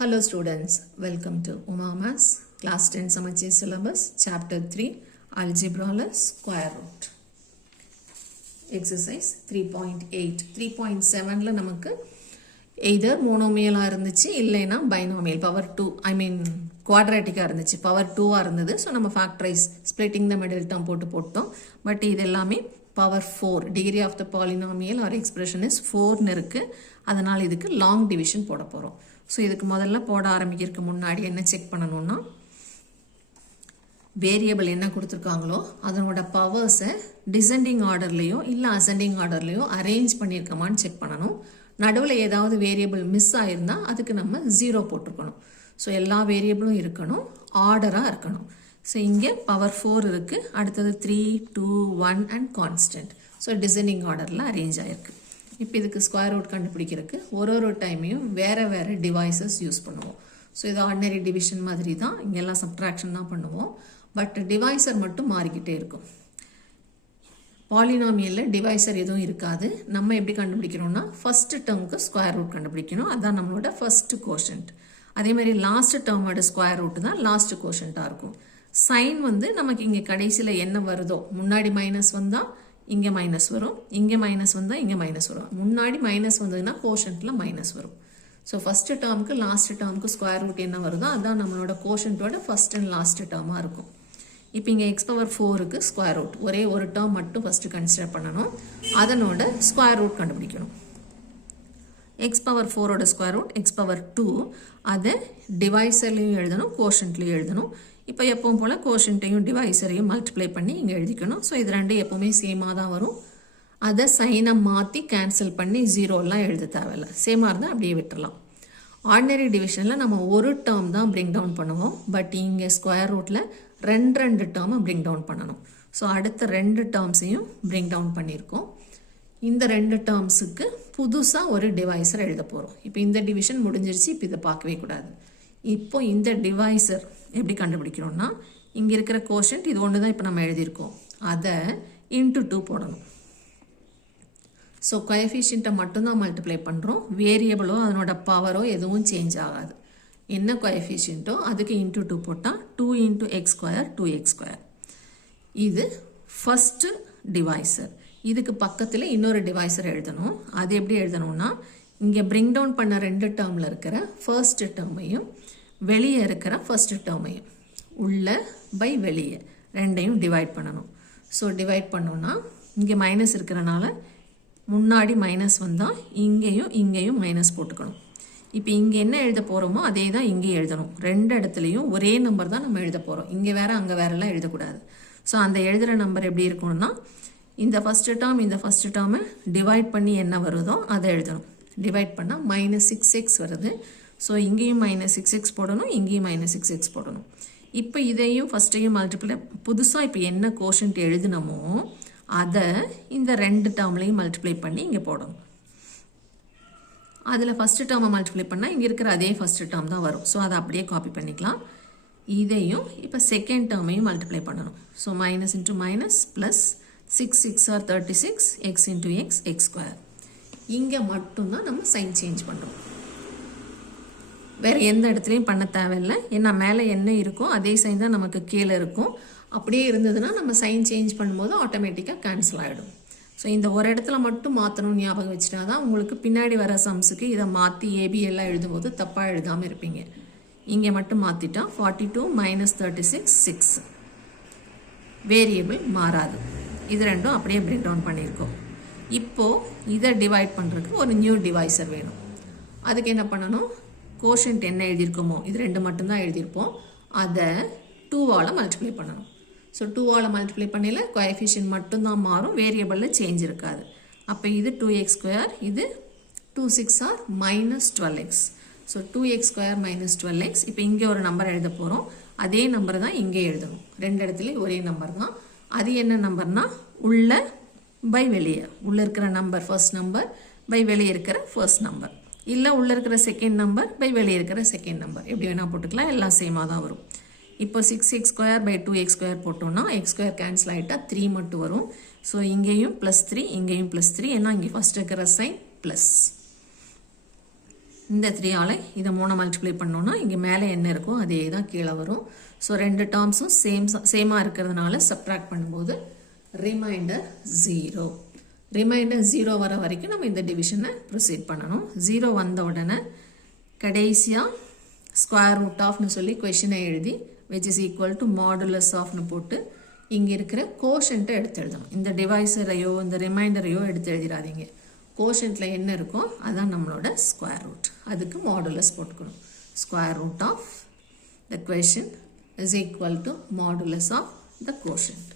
Hello students, welcome to Uma Maths, class 10 Samacheer syllabus, chapter 3, Algebra square root. Exercise 3.8, 3.7ல நமக்கு either monomial இருந்துச்சு இல்லைனா binomial power 2, quadratic இருந்துச்சு power 2 இருந்தது. So நம்ம factorize, splitting the middle term போட்டோம். But இது எல்லாமே power 4, degree of the polynomial or expression is 4 இருக்கு. அதனால் இதுக்கு long division போட போறோம். ஸோ இதுக்கு முதல்ல போட ஆரம்பிக்கிறதுக்கு முன்னாடி என்ன செக் பண்ணணும்னா வேரியபிள் என்ன கொடுத்துருக்காங்களோ அதனோட பவர்ஸை டிசெண்டிங் ஆர்டர்லேயோ இல்லை அசெண்டிங் ஆர்டர்லேயோ அரேஞ்ச் பண்ணியிருக்கோமான்னு செக் பண்ணணும். நடுவில் ஏதாவது வேரியபிள் மிஸ் ஆயிருந்தால் அதுக்கு நம்ம 0 போட்டிருக்கணும். ஸோ எல்லா வேரியபிளும் இருக்கணும், ஆர்டராக இருக்கணும். ஸோ இங்கே பவர் 4 இருக்குது, அடுத்தது 3, 2, 1 அண்ட் கான்ஸ்டன்ட். ஸோ டிசெண்டிங் ஆர்டரில் அரேஞ்ச் ஆகிருக்கு. இப்போ இதுக்கு ஸ்கொயர் ரூட் கண்டுபிடிக்கிறதுக்கு ஒரு டைமையும் வேறு டிவைசஸ் யூஸ் பண்ணுவோம். ஸோ இது ஆர்டினரி டிவிஷன் மாதிரி தான், இங்கெல்லாம் சப்ட்ராக்ஷன் தான் பண்ணுவோம். பட் டிவைசர் மட்டும் மாறிக்கிட்டே இருக்கும். பாலினாமியலில் டிவைசர் எதுவும் இருக்காது. நம்ம எப்படி கண்டுபிடிக்கணும்னா ஃபர்ஸ்ட் டேர்முக்கு ஸ்கொயர் ரூட் கண்டுபிடிக்கணும், அதுதான் நம்மளோட ஃபர்ஸ்ட் கோஷன்ட். அதே மாதிரி லாஸ்ட் டேர்மோட ஸ்கொயர் ரூட் தான் லாஸ்ட் கோஷன்ட்டாக இருக்கும். சைன் நமக்கு இங்கே கடைசியில் என்ன வருதோ, முன்னாடி மைனஸ் வந்தால் இங்கே மைனஸ் வரும், இங்கே மைனஸ் வந்தால் இங்கே மைனஸ் வரும். முன்னாடி மைனஸ் வந்ததுன்னா கோஷன்ட்டில் மைனஸ் வரும். ஸோ ஃபஸ்ட்டு டேர்முக்கு லாஸ்ட் டேர்முக்கு ஸ்கொயர் ரூட் என்ன வருதோ அதுதான் நம்மளோட கோஷன்ட்டோட ஃபஸ்ட் அண்ட் லாஸ்ட் டேர்மாக இருக்கும். இப்போ இங்கே x பவர் 4க்கு ஸ்கொயர் ரூட் ஒரே ஒரு டேர்ம் மட்டும் ஃபஸ்ட்டு கன்சிடர் பண்ணணும், அதனோட ஸ்கொயர் ரூட் கண்டுபிடிக்கணும். x பவர் 4ஓட ஸ்கொயர் ரூட் x பவர் 2, அதை டிவைசர்லையும் எழுதணும் கோஷன்ட்லையும் எழுதணும். இப்போ எப்பவும் போல் கோஷன்ட்டையும் டிவைசரையும் மல்டிப்ளை பண்ணி இங்கே எழுதிக்கணும். ஸோ இது ரெண்டும் எப்போவுமே சேமாக தான் வரும். அதை சைனை மாற்றி கேன்சல் பண்ணி 0லாம் எழுத தேவையில்லை, சேமாக இருந்தால் அப்படியே விட்டுடலாம். ஆர்டினரி டிவிஷனில் நம்ம ஒரு டேர்ம் தான் பிரிங் டவுன் பண்ணுவோம். பட் இங்கே ஸ்கொயர் ரூட்டில் ரெண்டு டேர்மை பிரிங் டவுன் பண்ணணும். ஸோ அடுத்த 2 டேர்ம்ஸையும் பிரிங் டவுன் பண்ணியிருக்கோம். இந்த 2 டேர்ம்ஸுக்கு புதுசாக ஒரு டிவைசர் எழுத போகிறோம். இப்போ இந்த டிவிஷன் முடிஞ்சிருச்சு, இப்போ இதை பார்க்கவே கூடாது. இப்போ இந்த டிவைசர் எப்படி கண்டுபிடிக்கிறோம்னா இங்கே இருக்கிற கோஷன்ட் இது ஒன்று தான் இப்போ நம்ம எழுதியிருக்கோம், அதை இன்ட்டு 2 போடணும். ஸோ கோஎஃபிஷியண்ட்டை மட்டும்தான் மல்டிப்ளை பண்ணுறோம், வேரியபிளோ அதனோட பவரோ எதுவும் சேஞ்ச் ஆகாது. என்ன கோஎஃபிஷியண்ட்டோ அதுக்கு இன்ட்டு 2 போட்டால் 2 × x², 2x². இது ஃபஸ்ட்டு டிவைசர். இதுக்கு பக்கத்தில் இன்னொரு டிவைசர் எழுதணும். அது எப்படி எழுதணும்னா இங்கே பிரிங் டவுன் பண்ண 2 டேர்மில் இருக்கிற ஃபர்ஸ்ட் டேர்மையும் வெளியே இருக்கிற ஃபர்ஸ்ட் டேர்மையும் உள்ள பை வெளியே ரெண்டையும் டிவைட் பண்ணணும். ஸோ டிவைட் பண்ணோன்னா இங்கே மைனஸ் இருக்கிறனால முன்னாடி மைனஸ் வந்தால் இங்கேயும் மைனஸ் போட்டுக்கணும். இப்போ இங்கே என்ன எழுத போகிறோமோ அதே தான் இங்கே எழுதணும். 2 இடத்துலையும் ஒரே நம்பர் தான் நம்ம எழுத போகிறோம், இங்கே வேறு அங்கே வேறெல்லாம் எழுதக்கூடாது. ஸோ அந்த எழுதுகிற நம்பர் எப்படி இருக்கணும்னா இந்த ஃபஸ்ட்டு டேர்ம் இந்த ஃபஸ்ட்டு டேர்மை டிவைட் பண்ணி என்ன வருதோ அதை எழுதணும். டிவைட் பண்ணால் -6x வருது. ஸோ இங்கேயும் -6x போடணும், இங்கேயும் -6x போடணும். இப்போ இதையும் ஃபஸ்ட்டையும் மல்டிப்ளை புதுசாக இப்போ என்ன கோஷன்ட் எழுதினமோ அதை இந்த 2 டேர்ம்லையும் மல்டிப்ளை பண்ணி இங்கே போடணும். அதில் ஃபஸ்ட்டு டேர்மை மல்டிப்ளை பண்ணால் இங்கே இருக்கிற அதே ஃபஸ்ட்டு டேர்ம் தான் வரும். ஸோ அதை அப்படியே காப்பி பண்ணிக்கலாம். இதையும் இப்போ செகண்ட் டேர்மையும் மல்டிப்ளை பண்ணணும். So minus into minus plus 6 6 are 36, x into x, x². இங்கே மட்டும்தான் நம்ம சைன் சேஞ்ச் பண்ணுறோம், வேறு எந்த இடத்துலையும் பண்ண தேவையில்லை. ஏன்னா மேலே என்ன இருக்கோ அதே சைன் தான் நமக்கு கீழே இருக்கும். அப்படியே இருந்ததுன்னா நம்ம சைன் சேஞ்ச் பண்ணும்போது ஆட்டோமேட்டிக்காக கேன்சல் ஆகிடும். ஸோ இந்த ஒரு இடத்துல மட்டும் மாற்றணும், ஞாபகம் வச்சுட்டா தான் உங்களுக்கு பின்னாடி வர சம்ஸுக்கு இதை மாற்றி ஏபிஎல்லாம் எழுதும்போது தப்பாக எழுதாமல் இருப்பீங்க. இங்கே மட்டும் மாற்றிட்டா 42 - 36 6, வேரியபிள் மாறாது. இது ரெண்டும் அப்படியே பிரேக் டவுன் பண்ணியிருக்கோம். இப்போது இதை டிவைட் பண்ணுறதுக்கு ஒரு நியூ டிவைசர் வேணும். அதுக்கு என்ன பண்ணணும், கோஷன்ட் என்ன எழுதியிருக்கோமோ இது 2 மட்டும்தான் எழுதியிருப்போம், அதை 2ஆல் மல்டிப்ளை பண்ணணும். ஸோ 2ஆல் மல்டிப்ளை பண்ணல கோஎஃபிஷியன்ட் மட்டும்தான் மாறும், வேரியபிளில் சேஞ்ச் இருக்காது. அப்போ இது 2x², இது 2 6 are -12x. So 2x² - 12x. இப்போ இங்கே ஒரு நம்பர் எழுத போகிறோம், அதே நம்பர் தான் இங்கே எழுதணும். 2 இடத்துலையும் ஒரே நம்பர் தான். அது என்ன நம்பர்னா உள்ள பை வெளியே, உள்ளே இருக்கிற நம்பர் ஃபர்ஸ்ட் நம்பர் பை வெளியே இருக்கிற ஃபர்ஸ்ட் நம்பர், இல்லை உள்ளே இருக்கிற செகண்ட் நம்பர் பை வெளியே இருக்கிற செகண்ட் நம்பர், எப்படி வேணால் போட்டுக்கலாம், எல்லாம் சேமாக தான் வரும். இப்போ 6x² / 2x² போட்டோம்னா x² கேன்சல் ஆகிட்டா 3 மட்டும் வரும். ஸோ இங்கேயும் +3 இங்கேயும் +3, ஏன்னா இங்கே ஃபஸ்ட் இருக்கிற சைன் ப்ளஸ். இந்த 3ஆல் இதை 3 மல்டிப்ளை பண்ணோன்னா இங்கே மேலே என்ன இருக்கோ அதே தான் கீழே வரும். ஸோ 2 டேர்ம்ஸும் சேமாக இருக்கிறதுனால சப்ட்ராக்ட் பண்ணும்போது ரிமைண்டர் 0. ரிமைண்டர் 0 வர வரைக்கும் நம்ம இந்த டிவிஷனை ப்ரொசீட் பண்ணணும். 0 வந்த உடனே கடைசியாக ஸ்கொயர் ரூட் ஆஃப்னு சொல்லி கொஷினை எழுதி which is equal to modulus ஆஃப்னு போட்டு இங்கே இருக்கிற கோஷன்ட்டை எடுத்து எழுதணும். இந்த டிவைசரையோ இந்த ரிமைண்டரையோ எடுத்து எழுதிடாதீங்க. கோஷன்ட்டில் என்ன இருக்கோ அதான் நம்மளோட ஸ்கொயர் ரூட். அதுக்கு மாடுலஸ் போட்டுக்கணும். Square root of the quotient is equal to modulus of the quotient.